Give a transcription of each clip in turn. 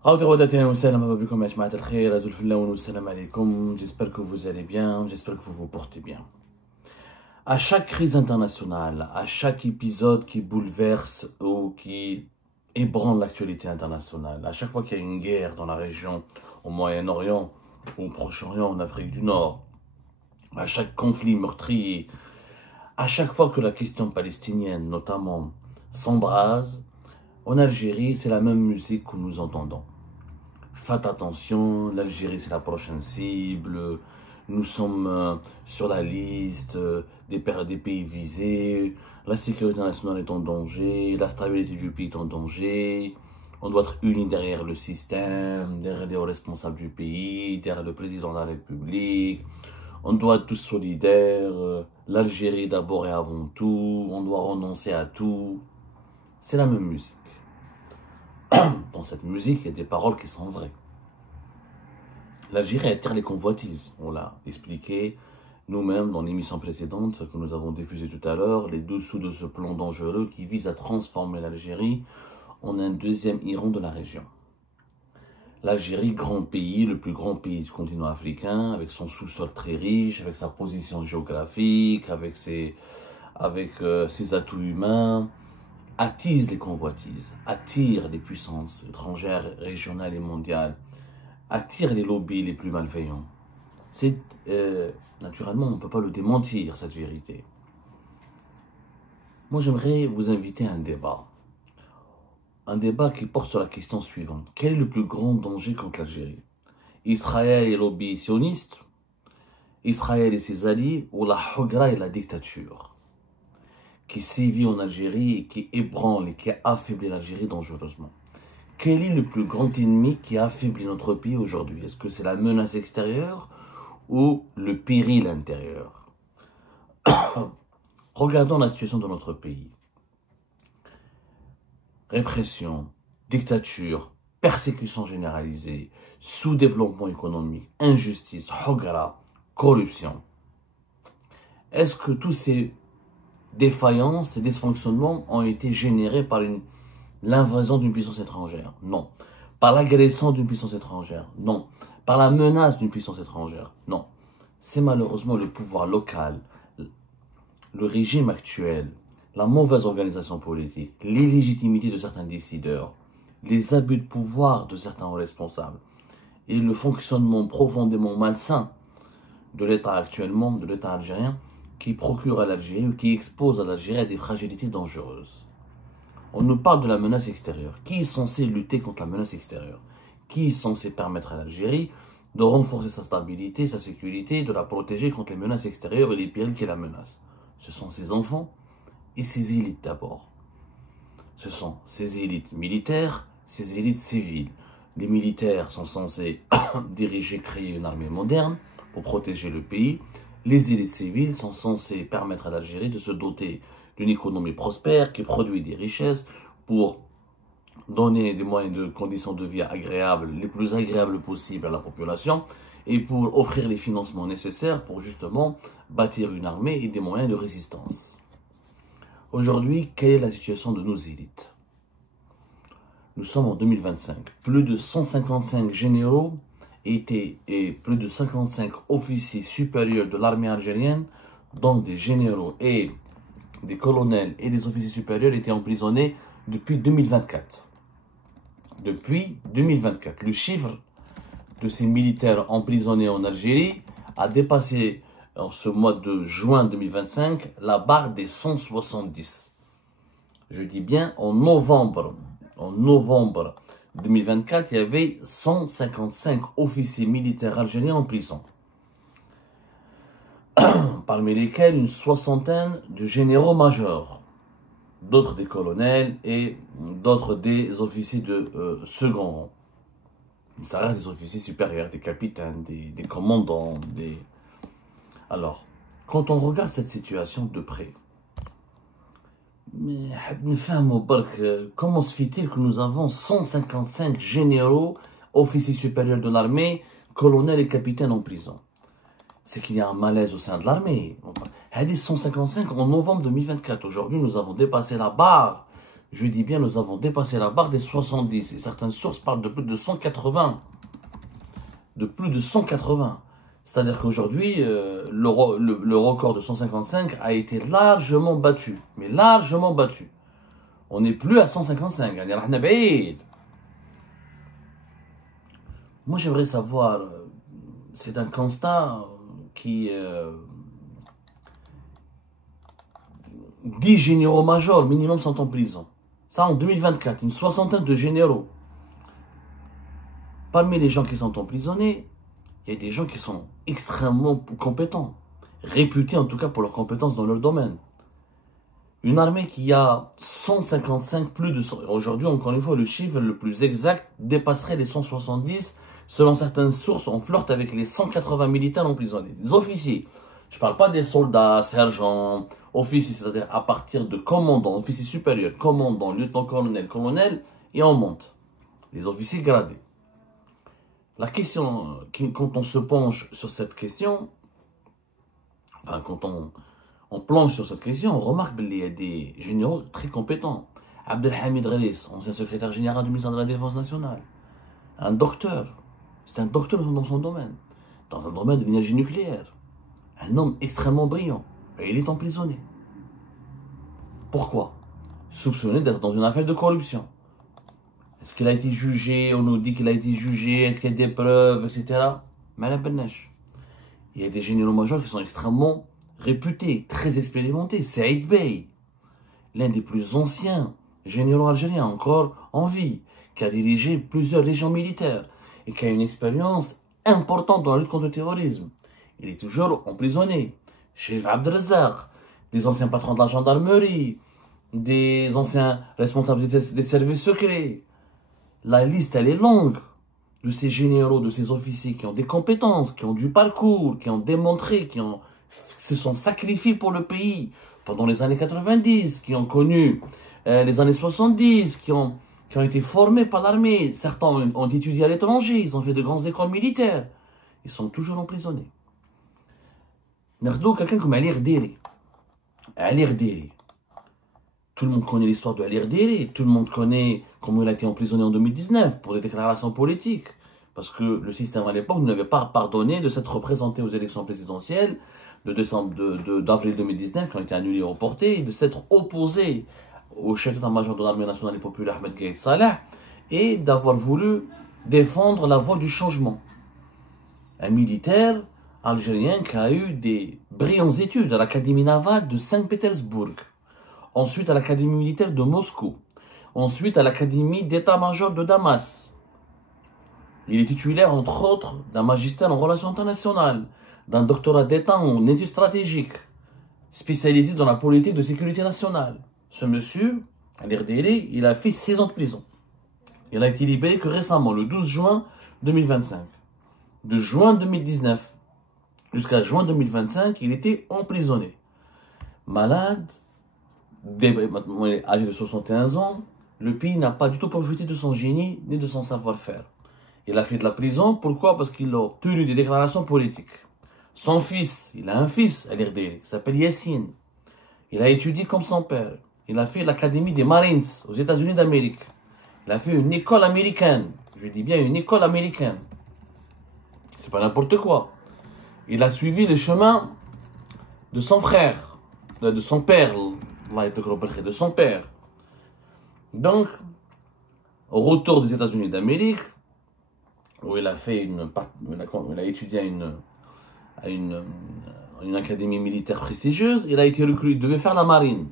J'espère que vous allez bien, j'espère que vous vous portez bien. À chaque crise internationale, à chaque épisode qui bouleverse ou qui ébranle l'actualité internationale, à chaque fois qu'il y a une guerre dans la région, au Moyen-Orient, au Proche-Orient, en Afrique du Nord, à chaque conflit meurtrier, à chaque fois que la question palestinienne, notamment, s'embrase, en Algérie, c'est la même musique que nous entendons. Faites attention, l'Algérie c'est la prochaine cible, nous sommes sur la liste des pays visés, la sécurité nationale est en danger, la stabilité du pays est en danger, on doit être unis derrière le système, derrière les responsables du pays, derrière le président de la République, on doit être tous solidaires, l'Algérie d'abord et avant tout, on doit renoncer à tout. C'est la même musique. Dans cette musique, il y a des paroles qui sont vraies. L'Algérie attire les convoitises. On l'a expliqué nous-mêmes dans l'émission précédente que nous avons diffusée tout à l'heure, les dessous de ce plan dangereux qui vise à transformer l'Algérie en un deuxième Iran de la région. L'Algérie, grand pays, le plus grand pays du continent africain, avec son sous-sol très riche, avec sa position géographique, avec ses atouts humains, attise les convoitises, attire les puissances étrangères, régionales et mondiales, attire les lobbies les plus malveillants. C'est naturellement, on ne peut pas le démentir, cette vérité. Moi, j'aimerais vous inviter à un débat. Un débat qui porte sur la question suivante. Quel est le plus grand danger contre l'Algérie? Israël et les lobbies sionistes, Israël et ses alliés, ou la Hogra et la dictature qui sévit en Algérie et qui ébranle et qui a affaibli l'Algérie dangereusement. Quel est le plus grand ennemi qui a affaibli notre pays aujourd'hui? Est-ce que c'est la menace extérieure ou le péril intérieur? Regardons la situation de notre pays. Répression, dictature, persécution généralisée, sous-développement économique, injustice, hogra, corruption. Est-ce que tous ces défaillances et dysfonctionnements ont été générés par l'invasion d'une puissance étrangère? Non. Par l'agression d'une puissance étrangère? Non. Par la menace d'une puissance étrangère? Non. C'est malheureusement le pouvoir local, le régime actuel, la mauvaise organisation politique, l'illégitimité de certains décideurs, les abus de pouvoir de certains responsables et le fonctionnement profondément malsain de l'État actuellement, de l'État algérien, qui procure à l'Algérie ou qui expose à l'Algérie à des fragilités dangereuses. On nous parle de la menace extérieure. Qui est censé lutter contre la menace extérieure? Qui est censé permettre à l'Algérie de renforcer sa stabilité, sa sécurité, de la protéger contre les menaces extérieures et les périls qui la menacent? Ce sont ses enfants et ses élites d'abord. Ce sont ses élites militaires, ses élites civiles. Les militaires sont censés diriger, créer une armée moderne pour protéger le pays. Les élites civiles sont censées permettre à l'Algérie de se doter d'une économie prospère qui produit des richesses pour donner des moyens de conditions de vie agréables, les plus agréables possibles à la population et pour offrir les financements nécessaires pour justement bâtir une armée et des moyens de résistance. Aujourd'hui, quelle est la situation de nos élites? Nous sommes en 2025. Plus de 155 généraux et plus de 55 officiers supérieurs de l'armée algérienne, dont des généraux et des colonels et des officiers supérieurs, étaient emprisonnés depuis 2024. Depuis 2024, le chiffre de ces militaires emprisonnés en Algérie a dépassé, en ce mois de juin 2025, la barre des 170. Je dis bien en novembre 2024, il y avait 155 officiers militaires algériens en prison. Parmi lesquels une soixantaine de généraux majeurs, d'autres des colonels et d'autres des officiers de second rang. Ça reste des officiers supérieurs, des capitaines, des commandants, Alors, quand on regarde cette situation de près, mais comment se fait-il que nous avons 155 généraux, officiers supérieurs de l'armée, colonels et capitaines en prison? C'est qu'il y a un malaise au sein de l'armée. Elle dit 155 en novembre 2024. Aujourd'hui, nous avons dépassé la barre Je dis bien, nous avons dépassé la barre des 70. Et certaines sources parlent de plus de 180. De plus de 180. C'est-à-dire qu'aujourd'hui, le record de 155 a été largement battu. Mais largement battu. On n'est plus à 155. Moi, j'aimerais savoir, c'est un constat qui... 10 généraux-majors minimum sont en prison. Ça, en 2024, une soixantaine de généraux. Parmi les gens qui sont emprisonnés, il y a des gens qui sont extrêmement compétents. Réputés en tout cas pour leurs compétences dans leur domaine. Une armée qui a 155, plus de... Aujourd'hui, encore une fois, le chiffre le plus exact dépasserait les 170. Selon certaines sources, on flirte avec les 180 militaires emprisonnés. Des officiers. Je ne parle pas des soldats, sergents, officiers, c'est-à-dire à partir de commandants, officiers supérieurs, commandants, lieutenant-colonel, colonel, et on monte. Les officiers gradés. La question, quand on se penche sur cette question, enfin, quand on planche sur cette question, on remarque qu'il y a des généraux très compétents. Abdelhamid Ghaliss, ancien secrétaire général du ministère de la Défense nationale. Un docteur. C'est un docteur dans son domaine. Dans un domaine de l'énergie nucléaire. Un homme extrêmement brillant. Et il est emprisonné. Pourquoi? Soupçonné d'être dans une affaire de corruption. Est-ce qu'il a été jugé? On nous dit qu'il a été jugé. Est-ce qu'il y a des preuves, etc. Mais il y a des généraux-majors qui sont extrêmement réputés, très expérimentés. Saïd Bey, l'un des plus anciens généraux algériens encore en vie, qui a dirigé plusieurs régions militaires et qui a une expérience importante dans la lutte contre le terrorisme. Il est toujours emprisonné. Chérif Abdelrazak, des anciens patrons de la gendarmerie, des anciens responsables des services secrets. La liste, elle est longue de ces généraux, de ces officiers qui ont des compétences, qui ont du parcours, qui ont démontré, qui se sont sacrifiés pour le pays pendant les années 90, qui ont connu les années 70, qui ont été formés par l'armée. Certains ont étudié à l'étranger, ils ont fait de grandes écoles militaires. Ils sont toujours emprisonnés. Nardou, quelqu'un comme Ali Rderi. Ali Rderi. Tout le monde connaît l'histoire de Ali Rderi. Tout le monde connaît comment il a été emprisonné en 2019 pour des déclarations politiques. Parce que le système à l'époque n'avait pas pardonné de s'être représenté aux élections présidentielles d'avril 2019 qui ont été annulées et reportées, et de s'être opposé au chef d'état-major de l'armée nationale et populaire Ahmed Gaïd Salah et d'avoir voulu défendre la voie du changement. Un militaire algérien qui a eu des brillantes études à l'Académie navale de Saint-Pétersbourg, ensuite à l'Académie militaire de Moscou, ensuite à l'Académie d'état-major de Damas. Il est titulaire, entre autres, d'un magistère en relations internationales, d'un doctorat d'État en études stratégiques, spécialisé dans la politique de sécurité nationale. Ce monsieur, Ali Rderi, il a fait 6 ans de prison. Il a été libéré que récemment, le 12 juin 2025. De juin 2019 jusqu'à juin 2025, il était emprisonné. Malade, maintenant il est âgé de 61 ans, le pays n'a pas du tout profité de son génie ni de son savoir-faire. Il a fait de la prison, pourquoi? Parce qu'il a tenu des déclarations politiques. Son fils, il a un fils, Ali Rderi, qui s'appelle Yassine. Il a étudié comme son père. Il a fait l'Académie des Marines aux États-Unis d'Amérique. Il a fait une école américaine. Je dis bien une école américaine. C'est pas n'importe quoi. Il a suivi le chemin de son frère, de son père, de son père. Donc, au retour des États-Unis d'Amérique, où il a fait il a étudié à une académie militaire prestigieuse, il a été recruté, il devait faire la marine.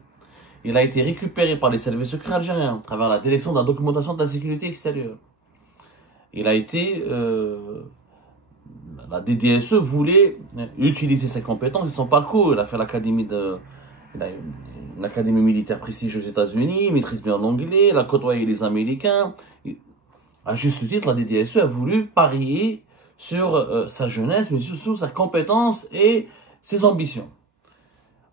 Il a été récupéré par les services secrets algériens à travers la direction de la documentation de la sécurité extérieure. Il a été... la DDSE voulait utiliser ses compétences et son parcours. Il a fait une académie militaire prestigieuse aux États-Unis, il maîtrise bien l'anglais, il a côtoyé les Américains. À juste titre, la DDSE a voulu parier sur sa jeunesse, mais surtout sa compétence et ses ambitions.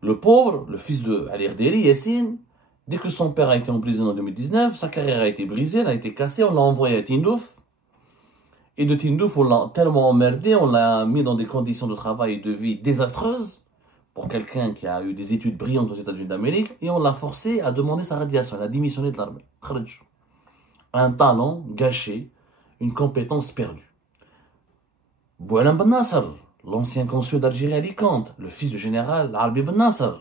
Le pauvre, le fils de Ali Rderi, Yassine, dès que son père a été emprisonné en 2019, sa carrière a été brisée, elle a été cassée, on l'a envoyé à Tindouf. Et de Tindouf, on l'a tellement emmerdé, on l'a mis dans des conditions de travail et de vie désastreuses, pour quelqu'un qui a eu des études brillantes aux États-Unis d'Amérique, et on l'a forcé à demander sa radiation, il a démissionné de l'armée. Un talent gâché, une compétence perdue. Boualem Ben Nasser, l'ancien consul d'Algérie à Alicante, le fils du général Arbi Ben Nasser.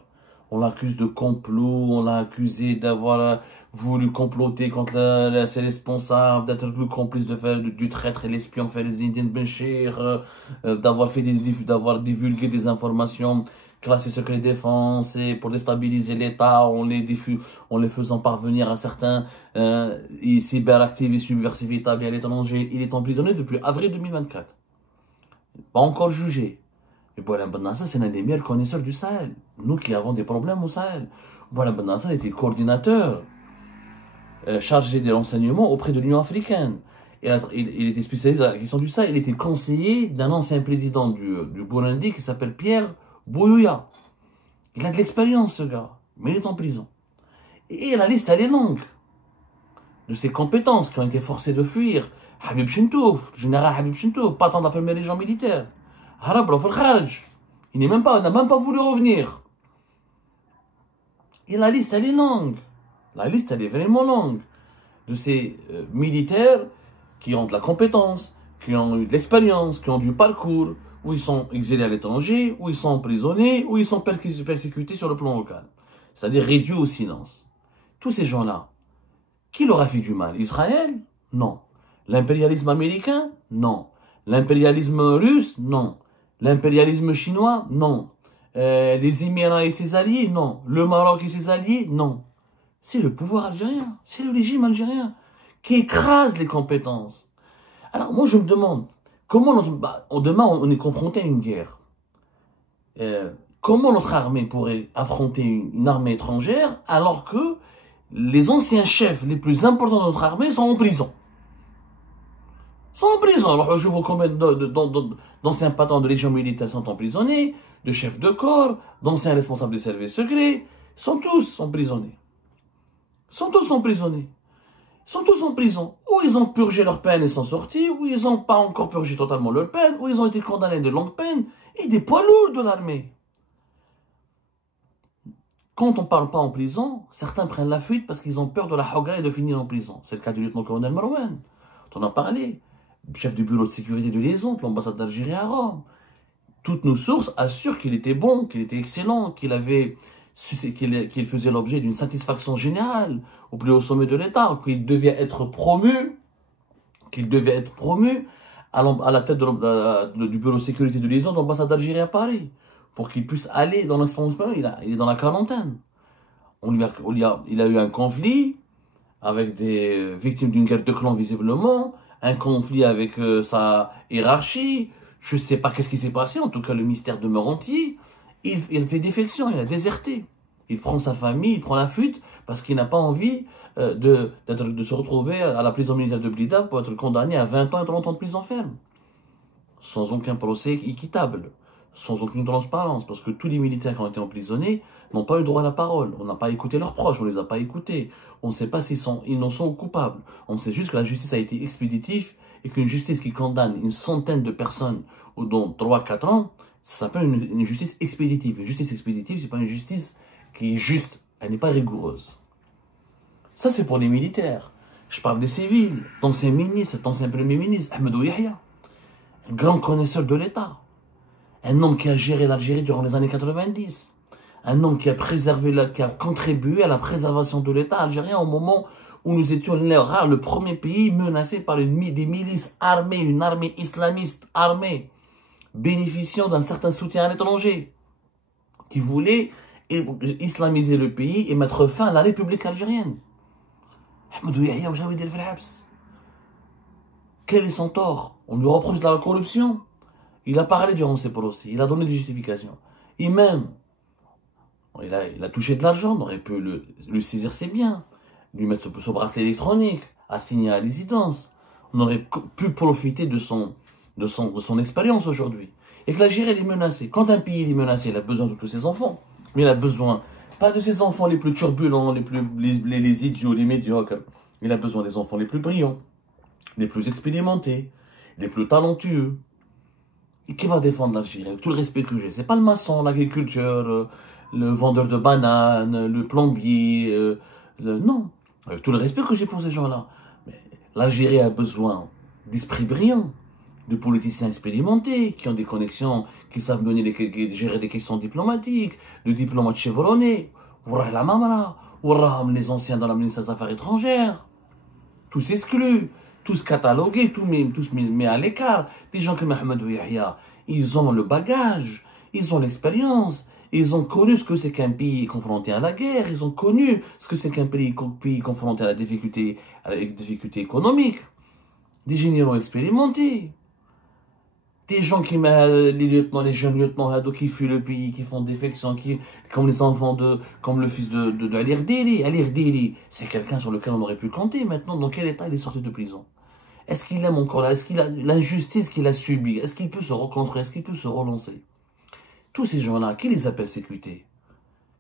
On l'accuse de complot, on l'a accusé d'avoir voulu comploter contre ses responsables, d'être le complice de faire du traître et l'espion Farizdine Benchir, d'avoir divulgué des informations classées secret défense et pour déstabiliser l'État en les faisant parvenir à certains cyberactifs et subversifs établis à l'étranger. Il est emprisonné depuis avril 2024. Pas encore jugé. Et Boualem Ben Nasser, c'est l'un des meilleurs connaisseurs du Sahel. Nous qui avons des problèmes au Sahel. Boualem Ben Nasser était coordinateur, chargé des renseignements auprès de l'Union africaine. Il était spécialisé dans la question du Sahel. Il était conseiller d'un ancien président du Burundi qui s'appelle Pierre Buyoya. Il a de l'expérience, ce gars. Mais il est en prison. Et la liste, elle est longue. De ses compétences qui ont été forcées de fuir. Habib Chintouf, le général Habib Chintouf, pas tant d'appeler les gens militaires. Il n'a même pas voulu revenir. Et la liste, elle est longue. La liste, elle est vraiment longue. De ces militaires qui ont de la compétence, qui ont eu de l'expérience, qui ont du parcours, où ils sont exilés à l'étranger, où ils sont emprisonnés, où ils sont persécutés sur le plan local. C'est-à-dire réduits au silence. Tous ces gens-là, qui leur a fait du mal? Israël? Non. L'impérialisme américain? Non. L'impérialisme russe? Non. L'impérialisme chinois? Non. Les Émirats et ses alliés? Non. Le Maroc et ses alliés? Non. C'est le pouvoir algérien. C'est le régime algérien qui écrase les compétences. Alors, moi, je me demande, comment demain, on est confronté à une guerre. Comment notre armée pourrait affronter une armée étrangère alors que les anciens chefs les plus importants de notre armée sont en prison? Sont en prison. Alors, je vois combien d'anciens patrons de légion militaire sont emprisonnés, de chefs de corps, d'anciens responsables des services secrets, sont tous emprisonnés. Sont tous emprisonnés. Sont tous en prison. Ou ils ont purgé leur peine et sont sortis, ou ils n'ont pas encore purgé totalement leur peine, ou ils ont été condamnés de longue peine, et des poids lourds de l'armée. Quand on ne parle pas en prison, certains prennent la fuite parce qu'ils ont peur de la hogra et de finir en prison. C'est le cas du lieutenant-colonel Marouane. On en a parlé. Chef du bureau de sécurité de liaison de l'ambassade d'Algérie à Rome. Toutes nos sources assurent qu'il était bon, qu'il était excellent, qu'il faisait l'objet d'une satisfaction générale au plus haut sommet de l'État, qu'il devait être promu, à la tête du bureau de sécurité de liaison de l'ambassade d'Algérie à Paris, pour qu'il puisse aller dans l'expansion. Il est dans la quarantaine. Il a eu un conflit avec des victimes d'une guerre de clan visiblement, un conflit avec sa hiérarchie. Je ne sais pas qu'est-ce qui s'est passé, en tout cas le mystère demeure entier. Il fait défection, il a déserté. Il prend sa famille, il prend la fuite parce qu'il n'a pas envie de se retrouver à la prison militaire de Blida pour être condamné à 20 ans et 30 ans de prison ferme. Sans aucun procès équitable, sans aucune transparence, parce que tous les militaires qui ont été emprisonnés n'ont pas eu droit à la parole. On n'a pas écouté leurs proches, on ne les a pas écoutés. On ne sait pas s'ils n'en sont coupables. On sait juste que la justice a été expéditive et qu'une justice qui condamne une centaine de personnes, ou dont 3-4 ans, ça s'appelle une justice expéditive. Une justice expéditive, ce n'est pas une justice qui est juste, elle n'est pas rigoureuse. Ça, c'est pour les militaires. Je parle des civils, d'anciens ministres, d'anciens premiers ministres. Ahmedou Yahya, un grand connaisseur de l'État. Un homme qui a géré l'Algérie durant les années 90. Un homme qui a contribué à la préservation de l'État algérien au moment où nous étions le premier pays menacé par des milices armées, une armée islamiste armée, bénéficiant d'un certain soutien à l'étranger, qui voulait islamiser le pays et mettre fin à la République algérienne. Ahmedou Yahya ou Jaouid el-Felhabs. Quel est son tort? On lui reproche de la corruption. Il a parlé durant ses procès, il a donné des justifications. Et même, il a touché de l'argent, on aurait pu le saisir ses biens, lui mettre son bracelet électronique, assigner à résidence. On aurait pu profiter de son expérience aujourd'hui. Et que l'Algérie est menacée. Quand un pays est menacé, il a besoin de tous ses enfants. Mais il a besoin, pas de ses enfants les plus turbulents, les idiots, les médiocres. Il a besoin des enfants les plus brillants, les plus expérimentés, les plus talentueux. Et qui va défendre l'Algérie? Avec tout le respect que j'ai. C'est pas le maçon, l'agriculteur, le vendeur de bananes, le plombier, non. Avec tout le respect que j'ai pour ces gens-là. Mais l'Algérie a besoin d'esprits brillants, de politiciens expérimentés, qui ont des connexions, qui savent gérer des questions diplomatiques, de diplomates chevronnés. Ouah la mamara, ouah les anciens dans la ministre des Affaires étrangères. Tous exclus, tous catalogués, tous mis à l'écart. Des gens comme Mohamed Yahya, ils ont le bagage, ils ont l'expérience, ils ont connu ce que c'est qu'un pays confronté à la guerre, ils ont connu ce que c'est qu'un pays confronté à la difficulté économique. Des généraux expérimentés. Des gens qui mettent les jeunes lieutenants qui fuient le pays, qui font défection, comme les enfants comme le fils de Ali Rdili. Ali Rdili, c'est quelqu'un sur lequel on aurait pu compter. Maintenant, dans quel état il est sorti de prison? Est-ce qu'il aime encore là? Est-ce qu'il a l'injustice qu'il a subie? Est-ce qu'il peut se reconstruire? Est-ce qu'il peut se relancer? Tous ces gens-là, qui les a persécutés?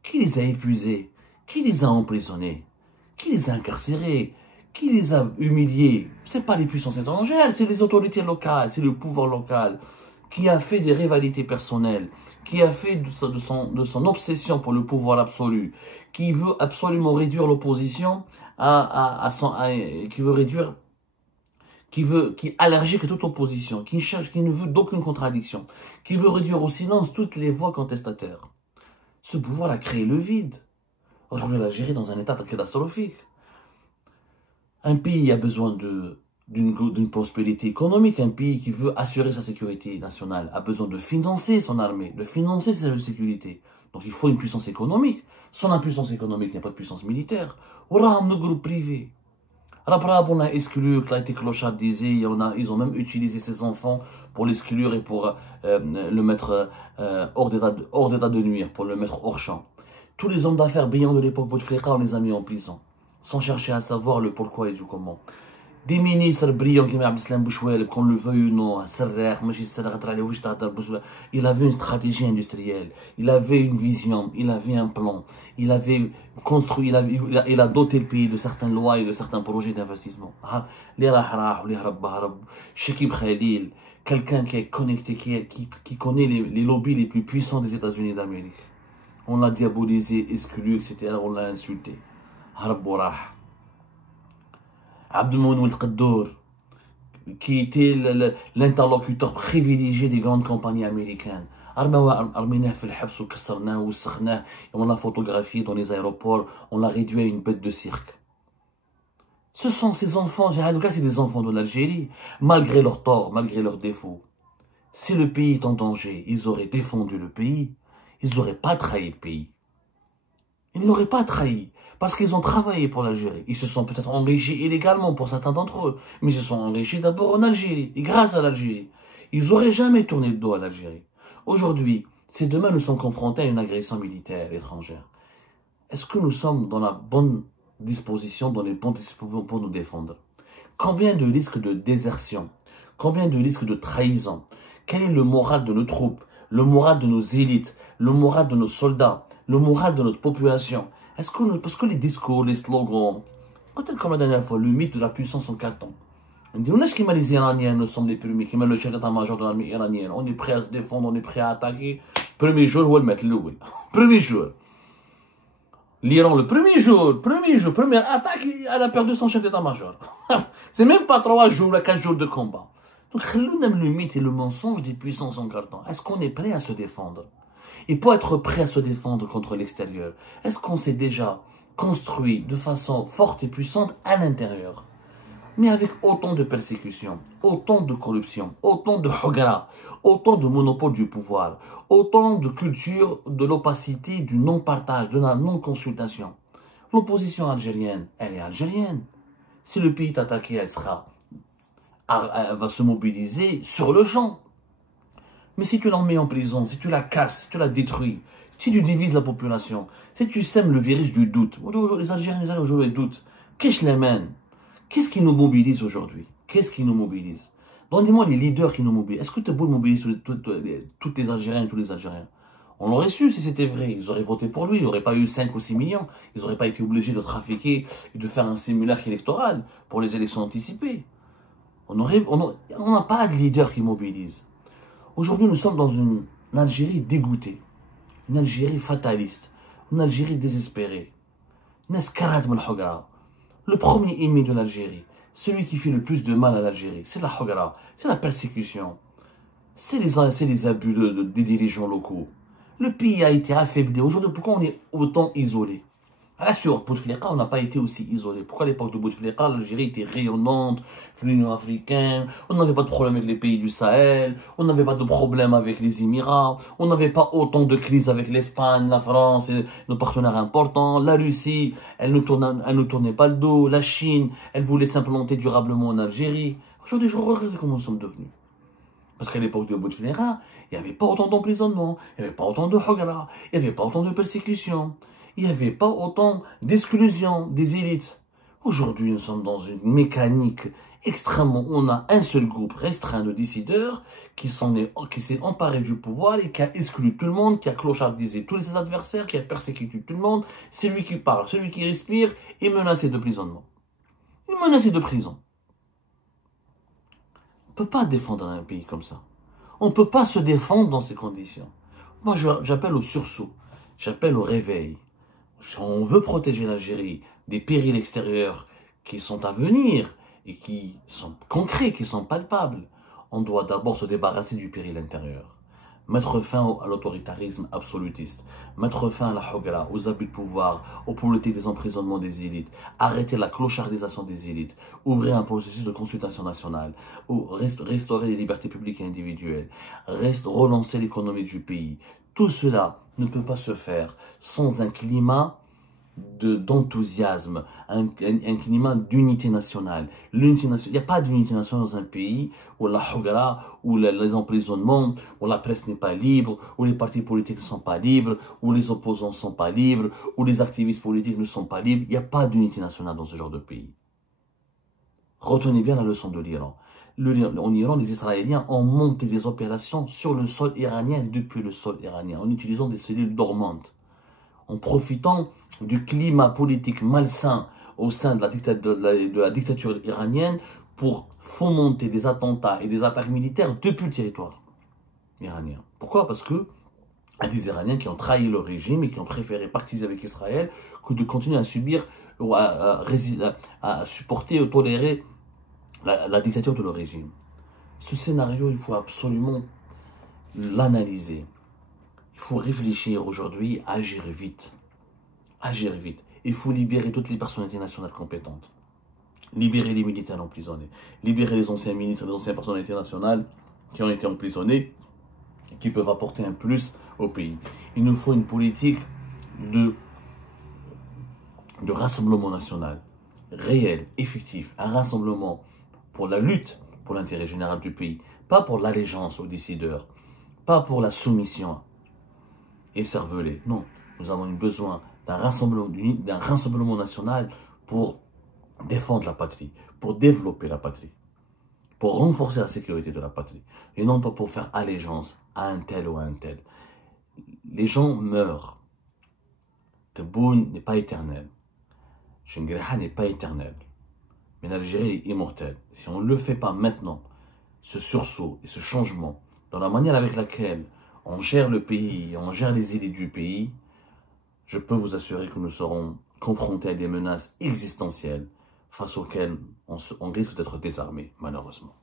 Qui les a épuisés? Qui les a emprisonnés? Qui les a incarcérés? Qui les a humiliés? C'est pas les puissances étrangères, c'est les autorités locales, c'est le pouvoir local qui a fait des rivalités personnelles, qui a fait de son obsession pour le pouvoir absolu, qui veut absolument réduire l'opposition qui est allergique à toute opposition, qui ne veut d'aucune contradiction, qui veut réduire au silence toutes les voix contestataires. Ce pouvoir a créé le vide. Aujourd'hui, l'Algérie est dans un état catastrophique. Un pays a besoin d'une prospérité économique. Un pays qui veut assurer sa sécurité nationale a besoin de financer son armée, de financer sa sécurité. Donc il faut une puissance économique. Sans la puissance économique, il n'y a pas de puissance militaire. On a nos groupes privés. On a exclu, Claïté Clochard disait, ils ont même utilisé ses enfants pour l'exclure et pour le mettre hors d'état de nuire, pour le mettre hors champ. Tous les hommes d'affaires brillants de l'époque Bouteflika, on les a mis en prison, sans chercher à savoir le pourquoi et du comment. Des ministres brillants comme Abdeslam Bouchouel, qu'on le veuille ou non, il avait une stratégie industrielle, il avait une vision, il avait un plan, il avait construit, il a doté le pays de certaines lois et de certains projets d'investissement. Shekib Khalil, quelqu'un qui est connecté, qui connaît les lobbies les plus puissants des États-Unis d'Amérique. On l'a diabolisé, exclu, etc. On l'a insulté. Abdelmoun Qaddour, qui était l'interlocuteur privilégié des grandes compagnies américaines. On l'a photographié dans les aéroports, on l'a réduit à une bête de cirque. Ce sont ces enfants, c'est des enfants de l'Algérie, malgré leurs torts, malgré leurs défauts. Si le pays est en danger, ils auraient défendu le pays, ils n'auraient pas trahi le pays. Ils ne l'auraient pas trahi. Parce qu'ils ont travaillé pour l'Algérie. Ils se sont peut-être enrichis illégalement pour certains d'entre eux. Mais ils se sont enrichis d'abord en Algérie. Et grâce à l'Algérie. Ils n'auraient jamais tourné le dos à l'Algérie. Aujourd'hui, si demain nous sommes confrontés à une agression militaire étrangère, est-ce que nous sommes dans la bonne disposition, dans les bons dispositions pour nous défendre? Combien de risques de désertion? Combien de risques de trahison? Quel est le moral de nos troupes? Le moral de nos élites? Le moral de nos soldats? Le moral de notre population? Parce que les discours, les slogans, comme la dernière fois, le mythe de la puissance en carton. On dit, les Iraniens, nous sommes les premiers, qui met le chef d'état-major de l'armée iranienne. On est prêt à se défendre, on est prêt à attaquer. Premier jour, où le mettre l'eau. Premier jour. L'Iran, le première attaque, elle a perdu son chef d'état-major. C'est même pas 3 jours, 4 jours de combat. Donc, nous aime le mythe et le mensonge des puissances en carton. Est-ce qu'on est prêt à se défendre? Et pour être prêt à se défendre contre l'extérieur, est-ce qu'on s'est déjà construit de façon forte et puissante à l'intérieur? Mais avec autant de persécutions, autant de corruption, autant de hogara, autant de monopole du pouvoir, autant de culture de l'opacité, du non-partage, de la non-consultation. L'opposition algérienne, elle est algérienne. Si le pays est attaqué, elle va se mobiliser sur le champ. Mais si tu l'emmènes en prison, si tu la casses, si tu la détruis, si tu divises la population, si tu sèmes le virus du doute, les Algériens aujourd'hui doutent, qu'est-ce les mène? Qu'est-ce qui nous mobilise aujourd'hui? Qu'est-ce qui nous mobilise? Donnez-moi les leaders qui nous mobilisent. Est-ce que tu es beau de mobiliser tous les Algériens et tous les Algériens? On l'aurait su si c'était vrai. Ils auraient voté pour lui. Il n'y aurait pas eu 5 ou 6 millions. Ils n'auraient pas été obligés de trafiquer et de faire un simulacre électoral pour les élections anticipées. On n'a pas de leader qui mobilise. Aujourd'hui, nous sommes dans une Algérie dégoûtée, une Algérie fataliste, une Algérie désespérée. Le premier ennemi de l'Algérie, celui qui fait le plus de mal à l'Algérie, c'est la Hogra, c'est la persécution, c'est les abus des dirigeants locaux. Le pays a été affaibli. Aujourd'hui, pourquoi on est autant isolé? À sur Bouteflika, on n'a pas été aussi isolé. Pourquoi à l'époque de Bouteflika, l'Algérie était rayonnante, l'Union africaine, on n'avait pas de problème avec les pays du Sahel, on n'avait pas de problème avec les Émirats, on n'avait pas autant de crises avec l'Espagne, la France et nos partenaires importants, la Russie, elle ne tournait pas le dos, la Chine, elle voulait s'implanter durablement en Algérie. Aujourd'hui, je regarde comment nous sommes devenus. Parce qu'à l'époque de Bouteflika, il n'y avait pas autant d'emprisonnement, il n'y avait pas autant de Hogra, il n'y avait pas autant de persécution. Il n'y avait pas autant d'exclusion des élites. Aujourd'hui, nous sommes dans une mécanique extrêmement... On a un seul groupe restreint de décideurs qui s'est emparé du pouvoir et qui a exclu tout le monde, qui a clochardisé tous ses adversaires, qui a persécuté tout le monde. Celui qui parle, celui qui respire est menacé d'emprisonnement. Il est menacé de prison. On ne peut pas défendre un pays comme ça. On ne peut pas se défendre dans ces conditions. Moi, j'appelle au sursaut. J'appelle au réveil. Si on veut protéger l'Algérie des périls extérieurs qui sont à venir et qui sont concrets, qui sont palpables, on doit d'abord se débarrasser du péril intérieur. Mettre fin à l'autoritarisme absolutiste, mettre fin à la hogra, aux abus de pouvoir, aux politiques des emprisonnements des élites, arrêter la clochardisation des élites, ouvrir un processus de consultation nationale, restaurer les libertés publiques et individuelles, relancer l'économie du pays. Tout cela ne peut pas se faire sans un climat d'enthousiasme, un climat d'unité nationale. Il n'y a pas d'unité nationale dans un pays où la hogra, où les emprisonnements, où la presse n'est pas libre, où les partis politiques ne sont pas libres, où les opposants ne sont pas libres, où les activistes politiques ne sont pas libres. Il n'y a pas d'unité nationale dans ce genre de pays. Retenez bien la leçon de l'Iran. En Iran, les Israéliens ont monté des opérations sur le sol iranien depuis le sol iranien, en utilisant des cellules dormantes, en profitant du climat politique malsain au sein de la dictature iranienne pour fomenter des attentats et des attaques militaires depuis le territoire iranien. Pourquoi? Parce que il y a des Iraniens qui ont trahi le régime et qui ont préféré pactiser avec Israël que de continuer à subir ou à supporter ou tolérer la dictature de leur régime. Ce scénario, il faut absolument l'analyser. Il faut réfléchir aujourd'hui, agir vite. Agir vite. Il faut libérer toutes les personnalités nationales compétentes. Libérer les militaires emprisonnés. Libérer les anciens ministres, les anciennes personnalités nationales qui ont été emprisonnés et qui peuvent apporter un plus au pays. Il nous faut une politique de rassemblement national réel, effectif. Un rassemblement pour la lutte pour l'intérêt général du pays, pas pour l'allégeance aux décideurs, pas pour la soumission écervelée. Non, nous avons besoin d'un rassemblement national pour défendre la patrie, pour développer la patrie, pour renforcer la sécurité de la patrie, et non pas pour faire allégeance à un tel ou à un tel. Les gens meurent. Tebboune n'est pas éternel. Chengueha n'est pas éternel. Mais l'Algérie est immortelle. Si on ne le fait pas maintenant, ce sursaut et ce changement dans la manière avec laquelle on gère le pays, on gère les élites du pays, je peux vous assurer que nous serons confrontés à des menaces existentielles face auxquelles on risque d'être désarmés, malheureusement.